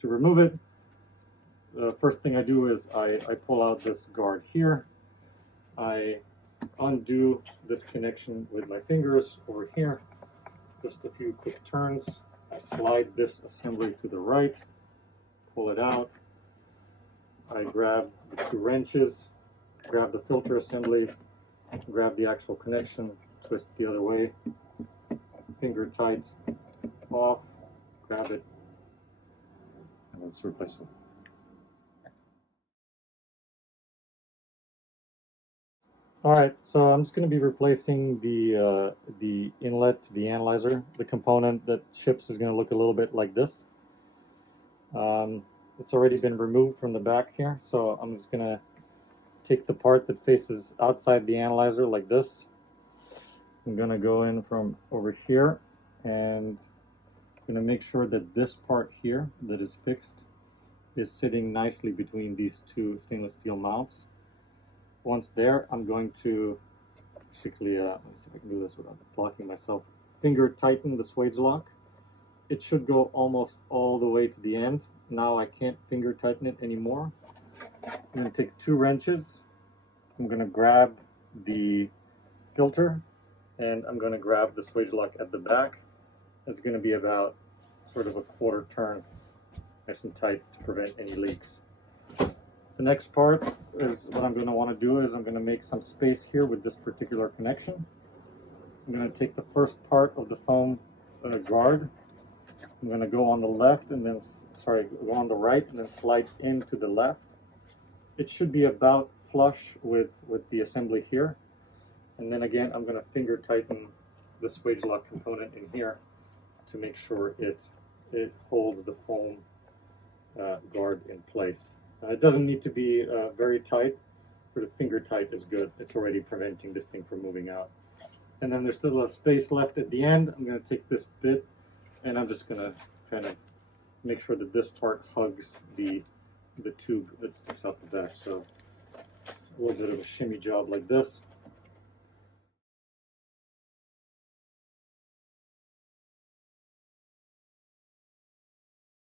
To remove it, the first thing I do is I pull out this guard here. I undo this connection with my fingers over here. Just a few quick turns. I slide this assembly to the right, pull it out. I grab the 2 wrenches, grab the filter assembly, grab the actual connection, twist the other way, finger tight, off, grab it, and let's replace it. Alright, so I'm just going to be replacing the inlet to the analyzer. The component that ships is going to look a little bit like this. It's already been removed from the back here, so I'm just going to take the part that faces outside the analyzer like this. I'm going to go in from over here and I'm going to make sure that this part here that is fixed is sitting nicely between these 2 stainless steel mounts. Once there, I'm going to basically, let's see if I can do this without blocking myself, finger tighten the swage lock. It should go almost all the way to the end. Now I can't finger tighten it anymore. I'm going to take 2 wrenches. I'm going to grab the filter and I'm going to grab the swage lock at the back. It's going to be about sort of a 1/4 turn, nice and tight to prevent any leaks. The next part is what I'm going to want to do is I'm going to make some space here with this particular connection. I'm going to take the first part of the foam guard. I'm going to go on the left and then, go on the right and then slide into the left. It should be about flush with the assembly here. And then again, I'm going to finger tighten the swage lock component in here to make sure it holds the foam guard in place. It doesn't need to be very tight, but a finger tight is good. It's already preventing this thing from moving out. And then there's still a space left at the end. I'm going to take this bit and I'm just going to kind of make sure that this part hugs the tube that sticks out the back. So it's a little bit of a shimmy job like this.